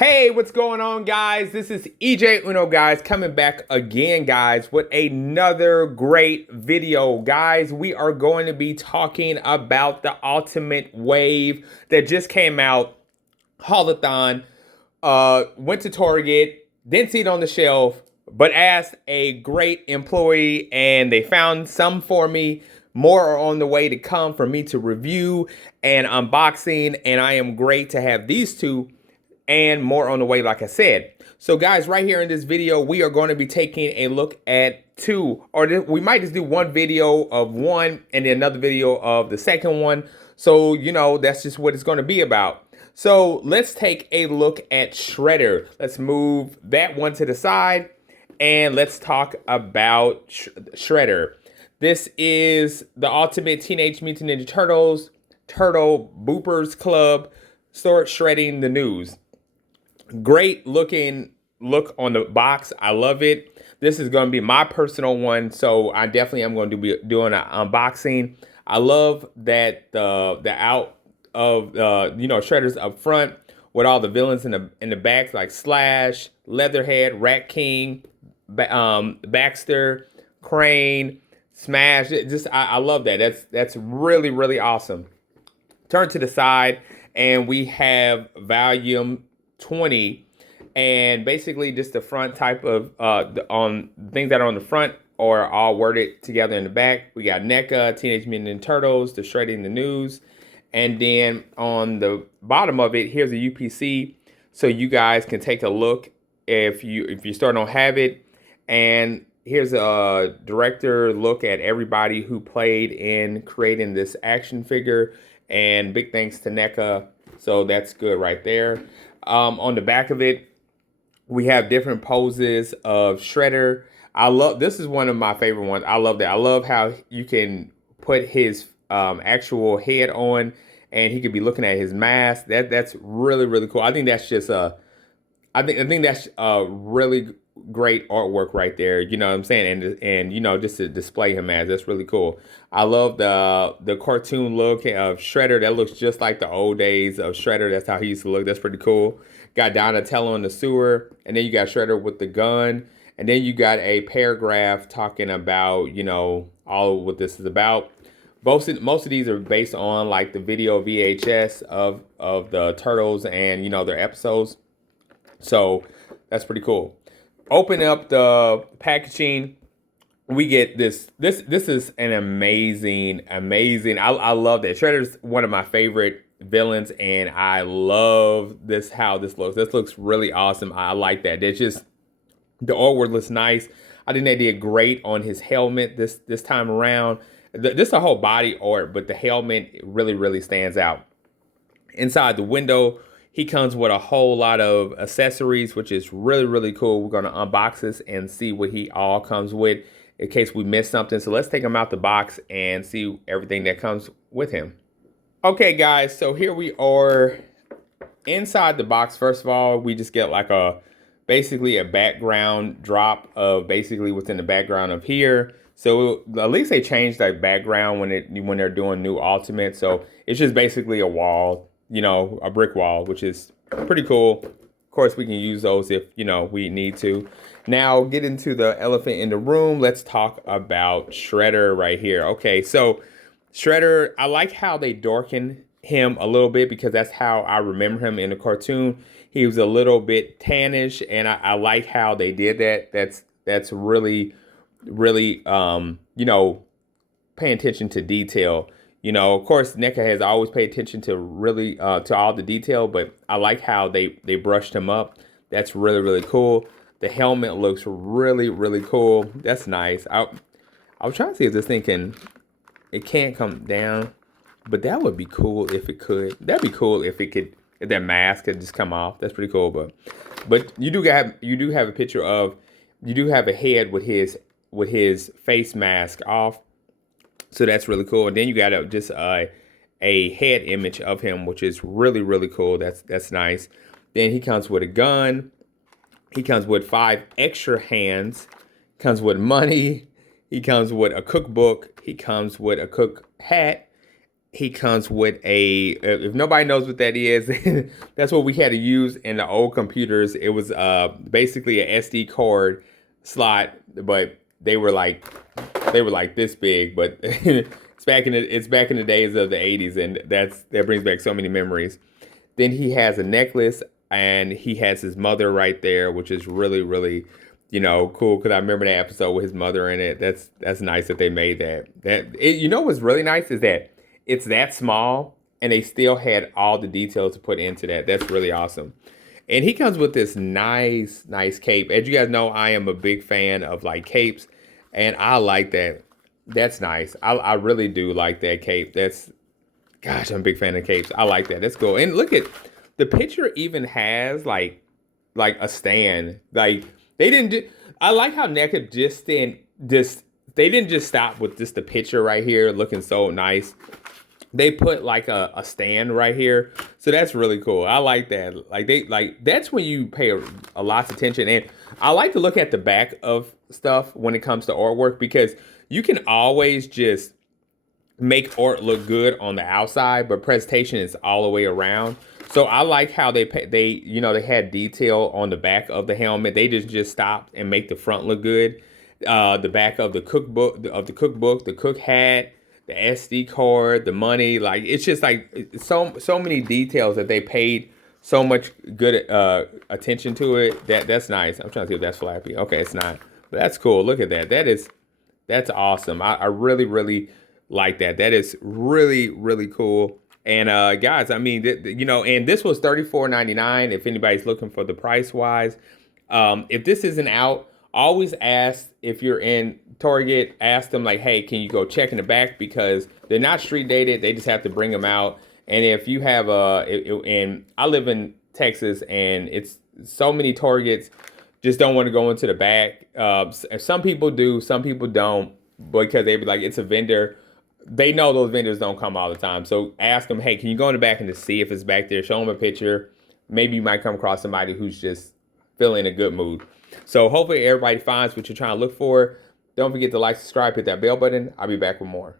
Hey, what's going on, guys? This is EJ Uno, guys, coming back again, guys, with another great video. Guys, we are going to be talking about the Ultimate Wave that just came out, Haulathon. Went to Target, didn't see it on the shelf, but asked a great employee, and they found some for me. More are on the way to come for me to review and unboxing, and I am great to have these two and more on the way, like I said. So guys, right here in this video, we are going to be taking a look at two, or we might just do one video of one and then another video of the second one. So, you know, that's just what it's going to be about. So let's take a look at Shredder. Let's move that one to the side and let's talk about Shredder. This is the Ultimate Teenage Mutant Ninja Turtles Turtle Boopers Club Sword Shredding the News. Great looking look on the box. I love it. This is going to be my personal one, so I definitely am going to be doing an unboxing. I love that the out of Shredder's up front with all the villains in the back, like Slash, Leatherhead, Rat King, Baxter, Crane, Smash. I love that. That's really awesome. Turn to the side and we have Volume 20, and basically just the front type of on things that are on the front are all worded together in the back. We got NECA, Teenage Mutant Ninja Turtles, the Shredding the News, and then on the bottom of it, here's a UPC, so you guys can take a look if you still don't have it. And here's a director look at everybody who played in creating this action figure, and big thanks to NECA. So that's good right there. On the back of it, we have different poses of Shredder. This is one of my favorite ones. I love that. I love how you can put his actual head on and he could be looking at his mask. That's really cool. I think that's just I think that's really great artwork right there. You know what I'm saying? And you know, just to display him as, that's really cool. I love the cartoon look of Shredder. That looks just like the old days of Shredder. That's how he used to look. That's pretty cool. Got Donatello in the sewer, and then you got Shredder with the gun, and then you got a paragraph talking about, you know, all what this is about. Most of these are based on like the video VHS of the Turtles and, you know, their episodes. So that's pretty cool. Open up the packaging. We get this is an amazing. I love that. Shredder's one of my favorite villains, and I love how this looks. This looks really awesome. I like that. It's just, the artwork looks nice. I think they did great on his helmet this time around. This the whole body art, but the helmet really stands out. Inside the window, he comes with a whole lot of accessories, which is really cool. We're going to unbox this and see what he all comes with in case we missed something. So let's take him out the box and see everything that comes with him. Okay, guys, so here we are inside the box. First of all, we just get like basically a background drop of basically what's in the background of here. So at least they changed that background when they're doing new Ultimate. So it's just basically a wall, you know, a brick wall, which is pretty cool. Of course, we can use those if, you know, we need to. Now, get into the elephant in the room. Let's talk about Shredder right here. Okay, so Shredder, I like how they darken him a little bit because that's how I remember him in the cartoon. He was a little bit tannish, and I like how they did that. That's really you know, paying attention to detail. You know, of course, NECA has always paid attention to really to all the detail, but I like how they brushed him up. That's really cool. The helmet looks really cool. That's nice. I was trying to see if this thing can't come down, but that would be cool if it could. That'd be cool if that mask could just come off. That's pretty cool. But you do have a picture of, you do have a head with his face mask off. So that's really cool. And then you got just a head image of him, which is really cool. That's nice. Then he comes with a gun. He comes with 5 extra hands. Comes with money. He comes with a cookbook. He comes with a cook hat. he comes with a, if nobody knows what that is, that's what we had to use in the old computers. It was basically a SD card slot, but they were like this big, but it's back in the days of the 80s, and that brings back so many memories. Then he has a necklace, and he has his mother right there, which is really, really, cool, because I remember that episode with his mother in it. That's nice that they made that. What's really nice is that it's that small, and they still had all the details to put into that. That's really awesome. And he comes with this nice, nice cape. As you guys know, I am a big fan of like capes, and I like that. That's nice. I really do like that cape. Gosh, I'm a big fan of capes. I like that. That's cool. And look at the picture even has like a stand. Like they didn't do, I like how NECA just they didn't just stop with just the picture right here looking so nice. They put like a stand right here. So that's really cool. I like that. That's when you pay a lot of attention. And I like to look at the back of stuff when it comes to artwork, because you can always just make art look good on the outside, but presentation is all the way around. So I like how they had detail on the back of the helmet. They just stopped and make the front look good. The back of the cookbook, the cook hat, the SD card, the money, like it's just like so many details that they paid so much good attention to it. That's nice. I'm trying to see if that's flappy. Okay, it's not, but that's cool. Look at that. That's awesome. I really, really like that. That is really, really cool. And guys, I mean, and this was $34.99. If anybody's looking for the price wise, if this isn't out, always ask, if you're in Target, ask them like, hey, can you go check in the back, because they're not street dated. They just have to bring them out. And if you have and I live in Texas, and it's so many Targets just don't want to go into the back. Some people do, some people don't, because they be like, it's a vendor. They know those vendors don't come all the time. So ask them, hey, can you go in the back and just see if it's back there? Show them a picture. Maybe you might come across somebody who's just feeling a good mood. So hopefully everybody finds what you're trying to look for. Don't forget to like, subscribe, hit that bell button. I'll be back with more.